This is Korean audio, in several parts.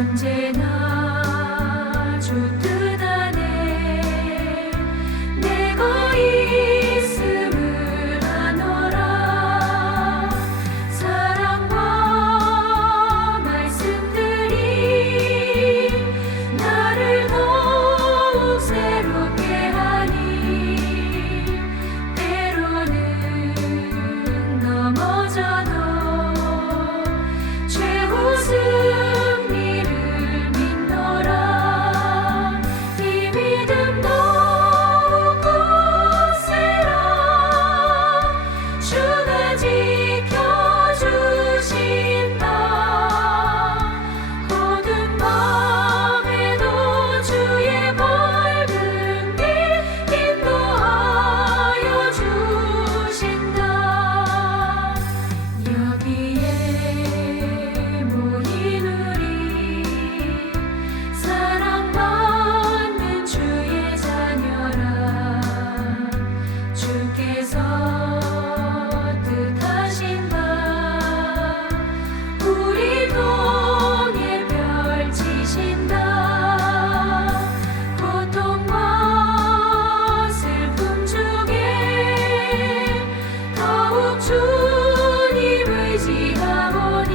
언제나 주뜻 안에 내가 있음을 아노라. 사랑과 말씀들이 나를 더욱 새롭게 하니 때로는 넘어져도 최후 승리를 믿노라. 이 믿음 더욱 굳세라. 주가 지켜주신다. 어두운 밤에도 주의 밝은 빛 인도하여 주신다. 여기에 모인 우리 사랑받는 주의 자녀라. 주께서 뜻하신 바 우리 통해 펼치신다. 고통과 슬픔 중에 더욱 주님 의지하오니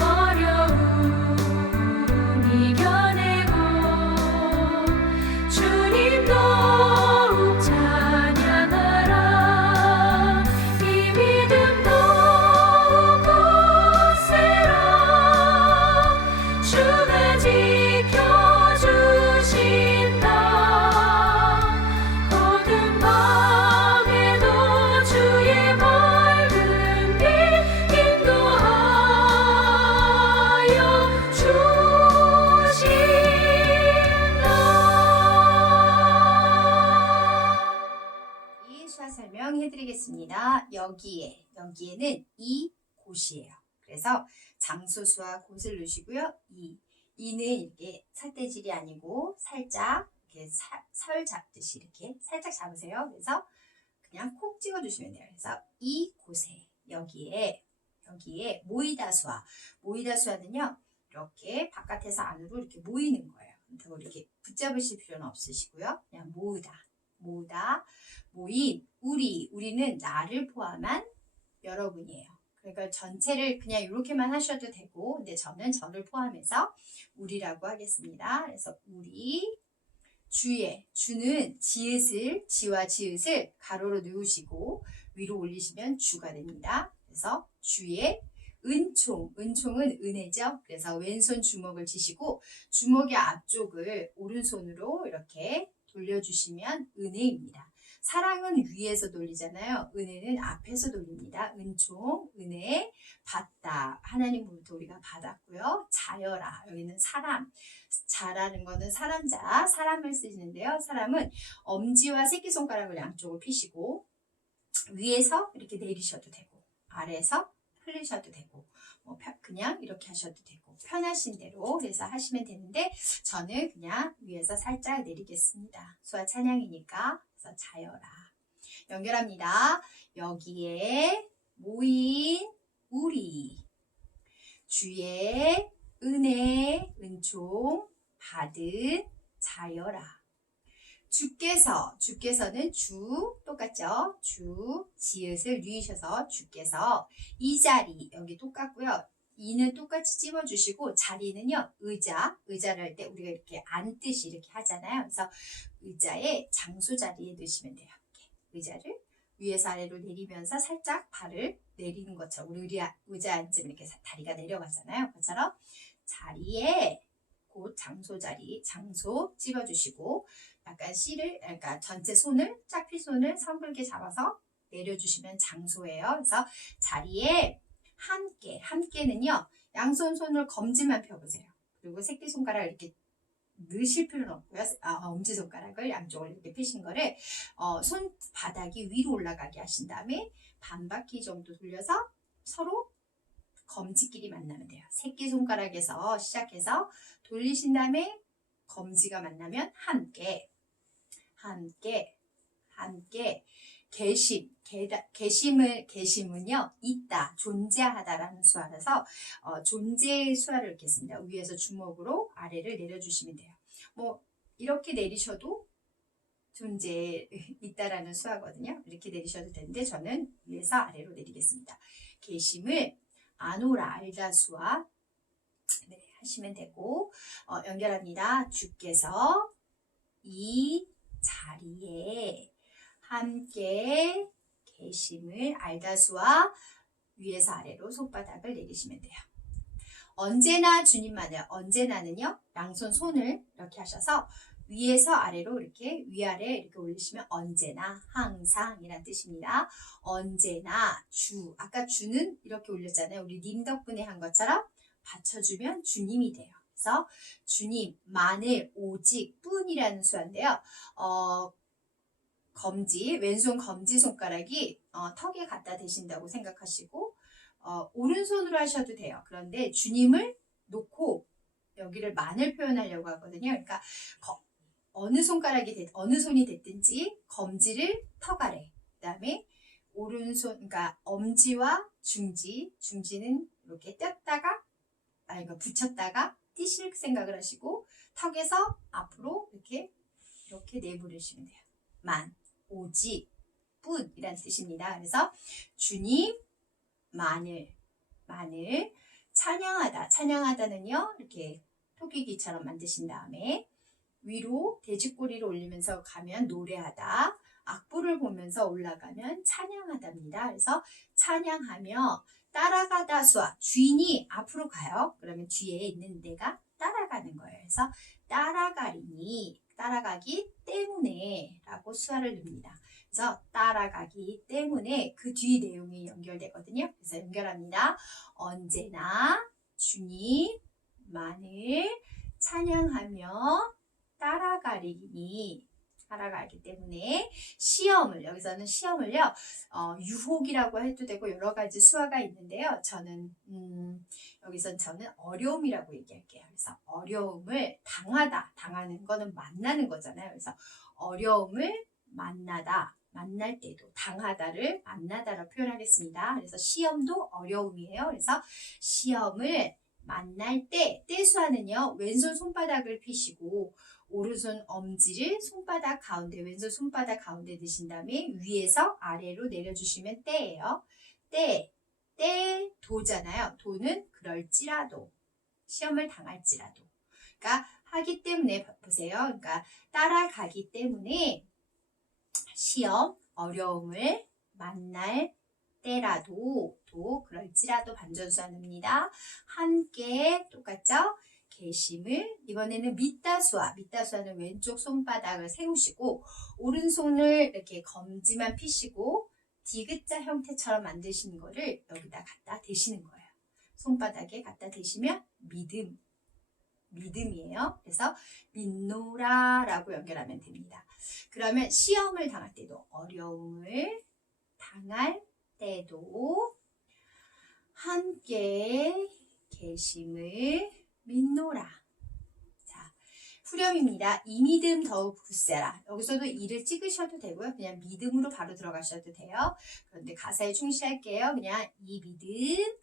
어려움 이겨내고 주님 더욱 찬양하라. 이 믿음 더욱 굳세라. 주가 지켜주신다. 어두운 밤에도 주의 밝은 빛 인도하여 주신다. 이 수화 설명해드리겠습니다. 여기에는 이 곳이에요. 그래서 장소 수와 곳을 넣으시고요. 이는 이렇게 살대질이 아니고 살짝 이렇게 설 잡듯이 이렇게 살짝 잡으세요. 그래서 그냥 콕 찍어주시면 돼요. 그래서 이 곳에 여기에 모이다 수화는요 이렇게 바깥에서 안으로 이렇게 모이는 거예요. 그렇다고 이렇게 붙잡으실 필요는 없으시고요. 그냥 모으다 모인 우리는 나를 포함한 여러분이에요. 그러니까 전체를 그냥 이렇게만 하셔도 되고, 근데 저는 저를 포함해서 우리라고 하겠습니다. 그래서 우리 주는 지와 지읒을 가로로 넣으시고 위로 올리시면 주가 됩니다. 그래서 주의 은총은 은혜죠. 그래서 왼손 주먹을 쥐시고 주먹의 앞쪽을 오른손으로 이렇게 돌려주시면 은혜입니다. 사랑은 위에서 돌리잖아요. 은혜는 앞에서 돌립니다. 은총, 은혜, 받다. 하나님으로부터 우리가 받았고요. 자여라. 여기는 사람. 자라는 거는 사람자, 사람을 쓰시는데요. 사람은 엄지와 새끼손가락을 양쪽을 펴시고 위에서 이렇게 내리셔도 되고 아래에서 흘리셔도 되고 그냥 이렇게 하셔도 되고 편하신 대로 해서 하시면 되는데 저는 그냥 위에서 살짝 내리겠습니다. 수화 찬양이니까. 그래서 자여라. 연결합니다. 여기에 모인 우리 주의 은혜 은총 받은 자여라. 주께서는 주 똑같죠? 주 지읒을 누이셔서 주께서 이 자리 여기 똑같고요. 이는 똑같이 찝어주시고 자리는요 의자를 할 때 우리가 이렇게 앉듯이 이렇게 하잖아요. 그래서 의자의 장소 자리에 넣으시면 돼요. 이렇게 의자를 위에서 아래로 내리면서 살짝 발을 내리는 것처럼 우리 의자 앉으면 이렇게 다리가 내려가잖아요. 그것처럼 자리에 곧 장소 찝어주시고 약간 그러니까 전체 짝필 손을 성글게 잡아서 내려주시면 장소예요. 그래서 자리에 함께는요 양손을 검지만 펴보세요. 그리고 새끼손가락을 이렇게 넣으실 필요는 없고요. 엄지손가락을 양쪽을 이렇게 펴신 거를 손바닥이 위로 올라가게 하신 다음에 반 바퀴 정도 돌려서 서로 검지끼리 만나면 돼요. 새끼손가락에서 시작해서 돌리신 다음에 검지가 만나면 함께 계심은요, 있다, 존재하다라는 수화라서 존재의 수화를 읽겠습니다. 위에서 주먹으로 아래를 내려주시면 돼요. 뭐 이렇게 내리셔도 존재 있다라는 수화거든요. 이렇게 내리셔도 되는데 저는 위에서 아래로 내리겠습니다. 계심을 아노라 알다 수화 네, 하시면 되고 연결합니다. 주께서 이 자리에 함께 계심을 알다수와 위에서 아래로 손바닥을 내리시면 돼요. 언제나 주님만을, 언제나는요, 양손 손을 이렇게 하셔서 위에서 아래로 이렇게 위아래 이렇게 올리시면 언제나, 항상 이란 뜻입니다. 언제나, 주. 아까 주는 이렇게 올렸잖아요. 우리 님 덕분에 한 것처럼 받쳐주면 주님이 돼요. 그래서 주님, 만일, 오직, 뿐이라는 수화인데요. 검지, 왼손 검지 손가락이 턱에 갖다 대신다고 생각하시고 오른손으로 하셔도 돼요. 그런데 주님을 놓고 여기를 만을 표현하려고 하거든요. 그러니까 어느 손이 됐든지 검지를 턱 아래, 그 다음에 오른손, 그러니까 엄지와 중지는 이렇게 붙였다가 띄실 생각을 하시고 턱에서 앞으로 이렇게 내부르시면 돼요. 만, 오직, 뿐이란 뜻입니다. 그래서 주님, 만을 찬양하다는요, 이렇게 토끼기처럼 만드신 다음에 위로 돼지꼬리를 올리면서 가면 노래하다, 악보를 보면서 올라가면 찬양하다입니다. 그래서 찬양하며 따라가다 수화, 주인이 앞으로 가요. 그러면 뒤에 있는 내가 따라가는 거예요. 그래서 따라가기 때문에 라고 수화를 넣습니다. 그래서 따라가기 때문에 그 뒤 내용이 연결되거든요. 그래서 연결합니다. 언제나 주님만을 찬양하며 따라가기 때문에 여기서는 시험을요, 유혹이라고 해도 되고 여러 가지 수화가 있는데요. 저는 어려움이라고 얘기할게요. 그래서 어려움을 당하는 거는 만나는 거잖아요. 그래서 어려움을 만날 때도 당하다를 만나다로 표현하겠습니다. 그래서 시험도 어려움이에요. 그래서 시험을 만날 때 수화는요, 왼손 손바닥을 피시고 오른손 엄지를 왼손 손바닥 가운데 드신 다음에 위에서 아래로 내려주시면 때예요. 도잖아요. 도는 그럴지라도, 시험을 당할지라도. 그러니까 하기 때문에 보세요. 그러니까 따라가기 때문에 시험, 어려움을 만날 때라도, 그럴지라도 반전수화입니다. 함께 똑같죠? 계심을, 이번에는 밑다수화는 왼쪽 손바닥을 세우시고 오른손을 이렇게 검지만 피시고 디귿자 형태처럼 만드시는 거를 여기다 갖다 대시는 거예요. 손바닥에 갖다 대시면 믿음이에요. 그래서 믿노라라고 연결하면 됩니다. 그러면 시험을 당할 때도, 어려움을 당할 때도 함께 계심을 믿노라. 자, 후렴입니다. 이 믿음 더욱 굳세라. 여기서도 이를 찍으셔도 되고요. 그냥 믿음으로 바로 들어가셔도 돼요. 그런데 가사에 충실할게요. 그냥 이 믿음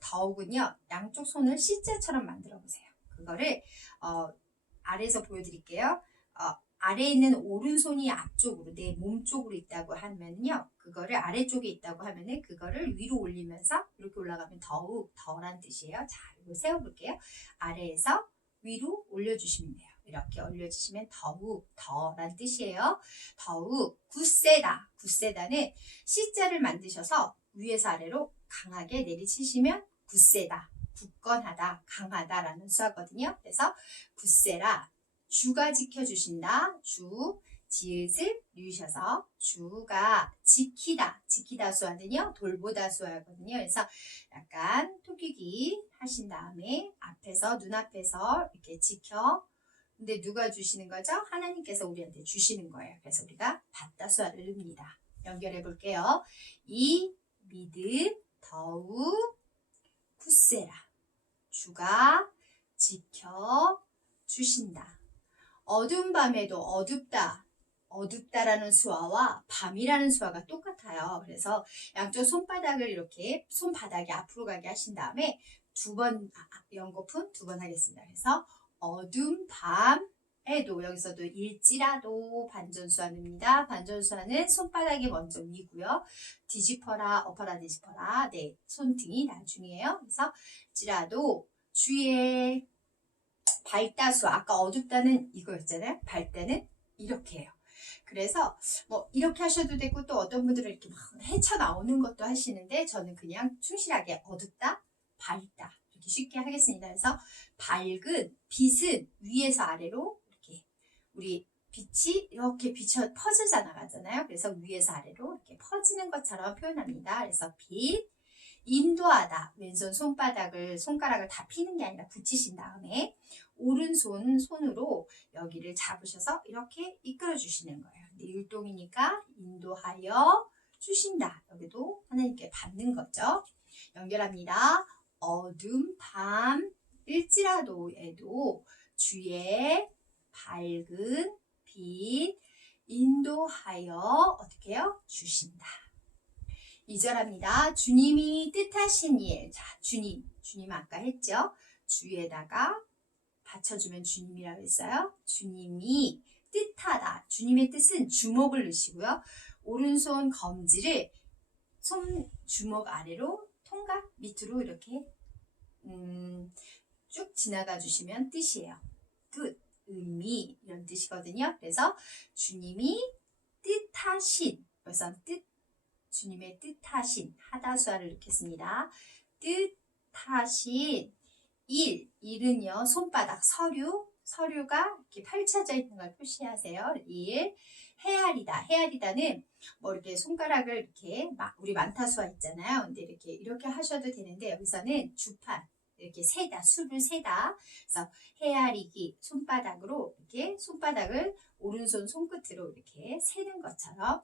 더욱은요, 양쪽 손을 C자처럼 만들어 보세요. 그거를 아래에서 보여드릴게요. 아래에 있는 오른손이 앞쪽으로, 내 몸 쪽으로 있다고 하면요, 그거를 아래쪽에 있다고 하면은 그거를 위로 올리면서 이렇게 올라가면 더란 뜻이에요. 자, 이거 세워볼게요. 아래에서 위로 올려주시면 돼요. 이렇게 올려주시면 더란 뜻이에요. 더욱 굳세다는 C자를 만드셔서 위에서 아래로 강하게 내리치시면 굳세다, 굳건하다, 강하다라는 수화거든요. 그래서 굳세라, 주가 지켜주신다. 지읒을 누이셔서 주가 지키다 수화는요, 돌보다 수화거든요. 그래서 약간 토끼기 하신 다음에 눈앞에서 이렇게 근데 누가 주시는 거죠? 하나님께서 우리한테 주시는 거예요. 그래서 우리가 받다 수화를 넣습니다. 연결해 볼게요. 이 믿음 더욱 굳세라, 주가 지켜주신다. 어두운 밤에도 어둡다라는 수화와 밤이라는 수화가 똑같아요. 그래서 양쪽 손바닥을 이렇게 손바닥이 앞으로 가게 하신 다음에 두 번 연거푼 두 번 하겠습니다. 그래서 어둠 밤에도 여기서도 일지라도 반전수화입니다. 반전수화는 손바닥이 먼저 위고요. 뒤집어라 엎어라 뒤집어라 네 손등이 나중이에요. 그래서 일지라도 주의 밝다수 아까 어둡다는 이거였잖아요. 밝다는 이렇게 해요. 그래서 뭐 이렇게 하셔도 되고 또 어떤 분들은 이렇게 막 헤쳐나오는 것도 하시는데 저는 그냥 충실하게 어둡다 밝다 이렇게 쉽게 하겠습니다. 그래서 밝은 빛은 위에서 아래로 이렇게 우리 빛이 이렇게 퍼져 나가잖아요. 그래서 위에서 아래로 이렇게 퍼지는 것처럼 표현합니다. 그래서 빛 인도하다 왼손 손가락을 다 피는 게 아니라 붙이신 다음에 오른손 손으로 여기를 잡으셔서 이렇게 이끌어 주시는 거예요. 근데 율동이니까 인도하여 주신다. 여기도 하나님께 받는 거죠. 연결합니다. 어둠 밤일지라도에도 주의 밝은 빛 인도하여 어떻게 해요? 주신다. 2절합니다. 주님이 뜻하신 일. 자, 주님 아까 했죠? 주에다가 받쳐주면 주님이라고 했어요. 주님이 뜻하다. 주님의 뜻은 주먹을 넣으시고요. 오른손 검지를 손 주먹 아래로 통각 밑으로 이렇게 쭉 지나가 주시면 뜻이에요. 뜻, 의미 이런 뜻이거든요. 그래서 주님이 뜻하신 그래서 주님의 뜻하신 하다수화를 넣겠습니다. 뜻하신 일은요 손바닥 서류가 이렇게 펼쳐져 있는 걸 표시하세요. 일 헤아리다는 뭐 이렇게 손가락을 이렇게 우리 만타수화 있잖아요. 근데 이렇게 하셔도 되는데 여기서는 주판 이렇게 수를 세다. 그래서 헤아리기 손바닥으로 이렇게 손바닥을 오른손 손끝으로 이렇게 세는 것처럼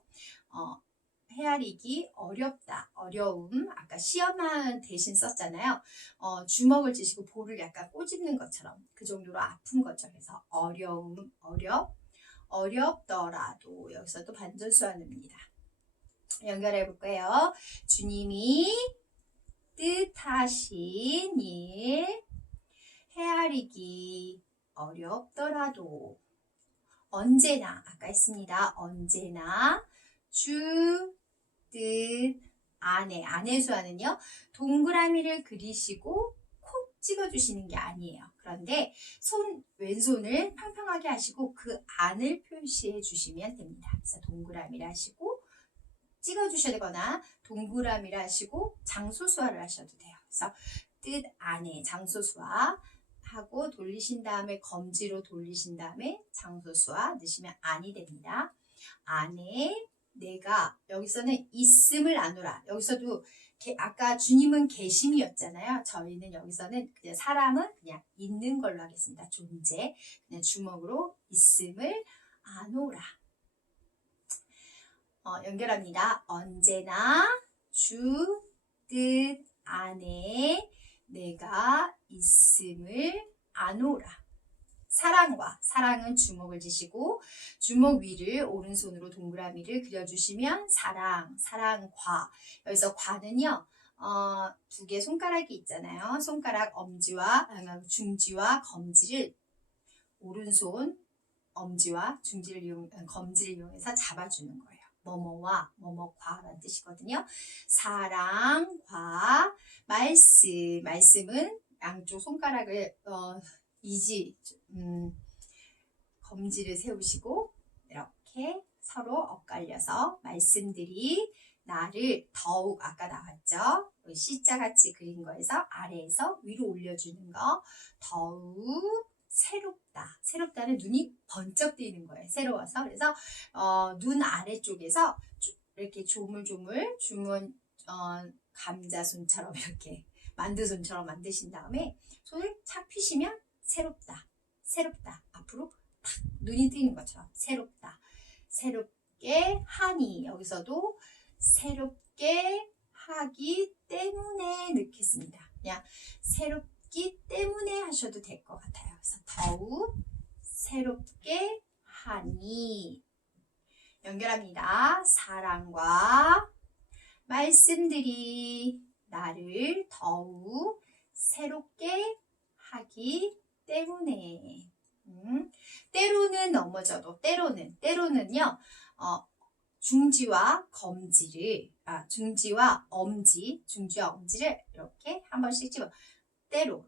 헤아리기 어렵다 어려움 아까 시험만 대신 썼잖아요. 주먹을 쥐시고 볼을 약간 꼬집는 것처럼 그 정도로 아픈 거죠. 그래서 어려움 어렵더라도 여기서 또 반전수화입니다. 연결해 볼까요? 주님이 뜻하신 일 헤아리기 어렵더라도 언제나 아까 했습니다. 언제나 주 뜻 안에 수화는요 동그라미를 그리시고 콕 찍어주시는 게 아니에요. 그런데 왼손을 평평하게 하시고 그 안을 표시해 주시면 됩니다. 그래서 동그라미를 하시고 찍어주셔야 되거나 동그라미를 하시고 장소수화를 하셔도 돼요. 그래서 뜻 안에 장소수화 하고 돌리신 다음에 검지로 돌리신 다음에 장소수화 넣으시면 안이 됩니다. 안에 내가 여기서는 있음을 아노라. 여기서도 아까 주님은 계심이었잖아요. 저희는 여기서는 그냥 사람은 그냥 있는 걸로 하겠습니다. 존재 그냥 주먹으로 있음을 아노라. 연결합니다. 언제나 주 뜻 안에 내가 있음을 아노라. 사랑은 주먹을 쥐시고 주먹 위를 오른손으로 동그라미를 그려주시면 사랑과 여기서 과는요 두 개 손가락이 있잖아요. 손가락 중지와 검지를 오른손 엄지와 검지를 이용해서 잡아주는 거예요. 뭐뭐과라는 뜻이거든요. 사랑과 말씀은 양쪽 손가락을 검지를 세우시고 이렇게 서로 엇갈려서 말씀들이 나를 더욱 아까 나왔죠. C자 같이 그린 거에서 아래에서 위로 올려주는 거 더욱 새롭다는 눈이 번쩍 뜨이는 거예요. 새로워서 그래서 눈 아래쪽에서 이렇게 조물조물 감자손처럼 이렇게 만두손처럼 만드신 다음에 손을 착 피시면 새롭다 앞으로 탁 눈이 뜨이는 것처럼 새롭게 하니 여기서도 새롭게 하기 때문에 넣겠습니다. 그냥 새롭기 때문에 하셔도 될 것 같아요. 그래서 더욱 새롭게 하니 연결합니다. 사랑과 말씀들이 나를 더욱 새롭게 하기 때문에. 때로는 넘어져도 때로는요. 중지와 엄지를 이렇게 한 번씩 집어 때로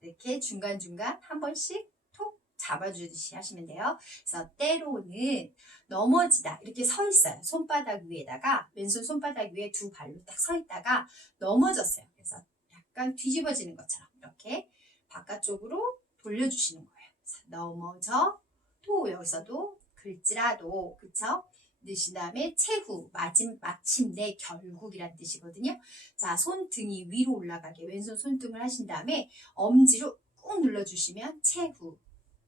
이렇게 중간중간 한 번씩 톡 잡아주듯이 하시면 돼요. 그래서 때로는 넘어지다 이렇게 서 있어요. 손바닥 위에다가 왼손 손바닥 위에 두 발로 딱 서 있다가 넘어졌어요. 그래서 약간 뒤집어지는 것처럼 이렇게 바깥쪽으로 돌려주시는 거예요. 넘어져 도 여기서도 글지라도 그쵸? 넣으신 다음에 최후 마침내 결국이란 뜻이거든요. 자, 손등이 위로 올라가게 왼손 손등을 하신 다음에 엄지로 꾹 눌러주시면 최후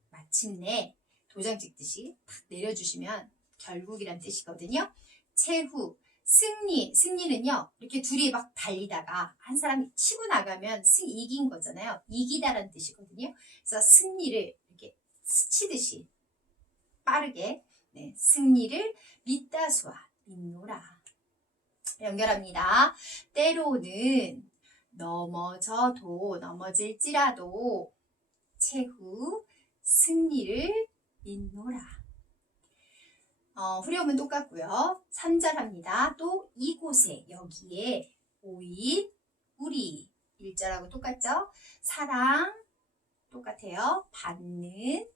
마침내 도장 찍듯이 탁 내려주시면 결국이란 뜻이거든요. 최후 승리는요 이렇게 둘이 막 달리다가 한 사람이 치고 나가면 이긴 거잖아요. 이기다라는 뜻이거든요. 그래서 승리를 이렇게 스치듯이 빠르게 승리를 믿다수와 믿노라. 연결합니다. 때로는 넘어질지라도 최후 승리를 믿노라. 후렴은 똑같고요. 3절 합니다. 또 이곳에 여기에 오인 우리 1절하고 똑같죠? 사랑 똑같아요. 받는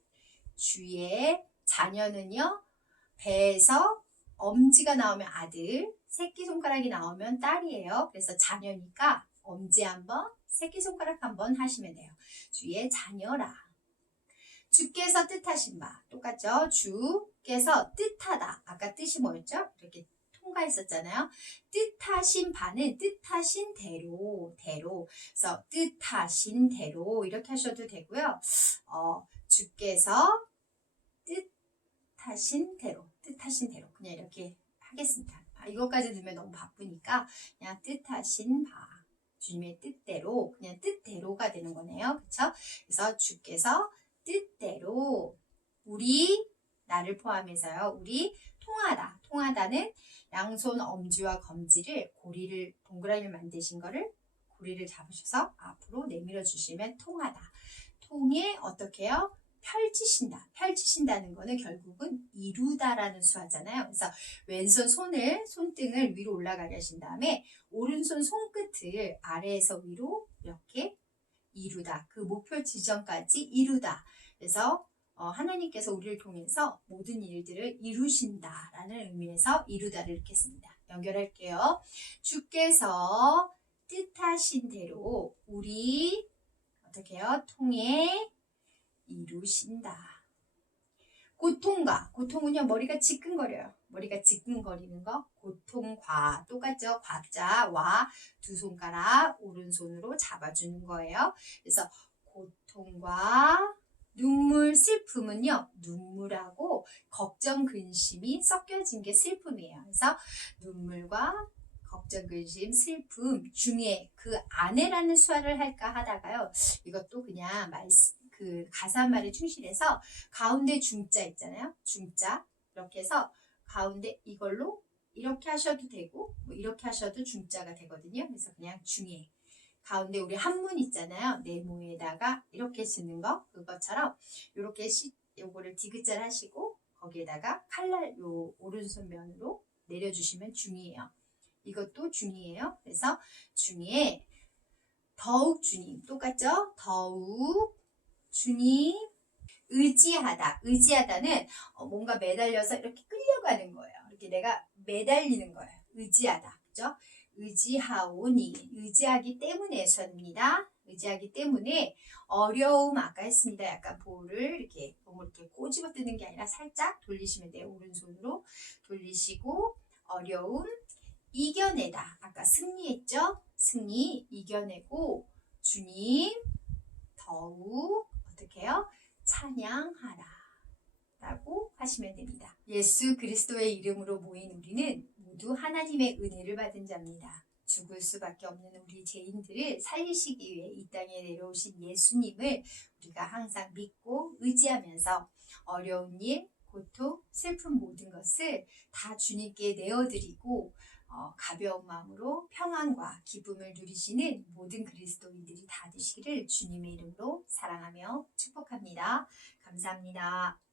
주의 자녀는요. 배에서 엄지가 나오면 아들, 새끼손가락이 나오면 딸이에요. 그래서 자녀니까 엄지 한번, 새끼손가락 한번 하시면 돼요. 주의 자녀라. 주께서 뜻하신 바 똑같죠? 주께서 뜻하다. 아까 뜻이 뭐였죠? 이렇게 통과했었잖아요. 뜻하신 바는 뜻하신 대로. 그래서 뜻하신 대로 이렇게 하셔도 되고요. 주께서 뜻하신 대로 그냥 이렇게 하겠습니다. 이것까지 들으면 너무 바쁘니까 그냥 뜻하신 바 주님의 뜻대로 그냥 뜻대로가 되는 거네요. 그렇죠? 그래서 주께서 뜻대로 우리 나를 포함해서요. 우리 통하다는 양손 엄지와 검지를 고리를 동그라미를 만드신 거를 고리를 잡으셔서 앞으로 내밀어 주시면 통하다. 통에 어떻게 해요? 펼치신다는 거는 결국은 이루다라는 수하잖아요. 그래서 왼손 손등을 위로 올라가게 하신 다음에 오른손 손끝을 아래에서 위로 이렇게 이루다. 그 목표 지점까지 이루다. 그래서 하나님께서 우리를 통해서 모든 일들을 이루신다라는 의미에서 이루다를 이렇게 씁니다. 연결할게요. 주께서 뜻하신 대로 우리 어떻게 해요? 통해 이루신다. 고통은요 머리가 지끈거려요. 머리가 지끈거리는 거 고통과 똑같죠. 과자와 두 손가락 오른손으로 잡아주는 거예요. 그래서 고통과 눈물, 슬픔은요 눈물하고 걱정, 근심이 섞여진 게 슬픔이에요. 그래서 눈물과 걱정, 근심, 슬픔 중에 그 안에라는 수화를 할까 하다가요. 이것도 그냥 그 가사말에 충실해서 가운데 중자 있잖아요. 중자 이렇게 해서 가운데 이걸로 이렇게 하셔도 되고 뭐 이렇게 하셔도 중자가 되거든요. 그래서 그냥 중에 가운데 우리 한문 있잖아요. 네모에다가 이렇게 쓰는 거 그것처럼 이렇게 요거를 디귿자를 하시고 거기에다가 칼날 요 오른손 면으로 내려주시면 중이에요. 이것도 중이에요. 그래서 중에 더욱 주님 똑같죠? 더욱 주님 의지하다는 뭔가 매달려서 이렇게 끌려가는 거예요. 이렇게 내가 매달리는 거예요. 의지하다. 그죠? 의지하오니 의지하기 때문에 수입니다. 의지하기 때문에 어려움 아까 했습니다. 약간 볼을 이렇게 너무 이렇게 꼬집어 뜨는 게 아니라 살짝 돌리시면 돼요. 오른손으로 돌리시고 어려움 이겨내다. 아까 승리했죠? 승리 이겨내고 주님 더욱 어떻게 해요? 찬양하라 라고 하시면 됩니다. 예수 그리스도의 이름으로 모인 우리는 모두 하나님의 은혜를 받은 자입니다. 죽을 수밖에 없는 우리 죄인들을 살리시기 위해 이 땅에 내려오신 예수님을 우리가 항상 믿고 의지하면서 어려운 일, 고통, 슬픈 모든 것을 다 주님께 내어드리고 가벼운 마음으로 평안과 기쁨을 누리시는 모든 그리스도인들이 다 되시기를 주님의 이름으로 사랑하며 축복합니다. 감사합니다.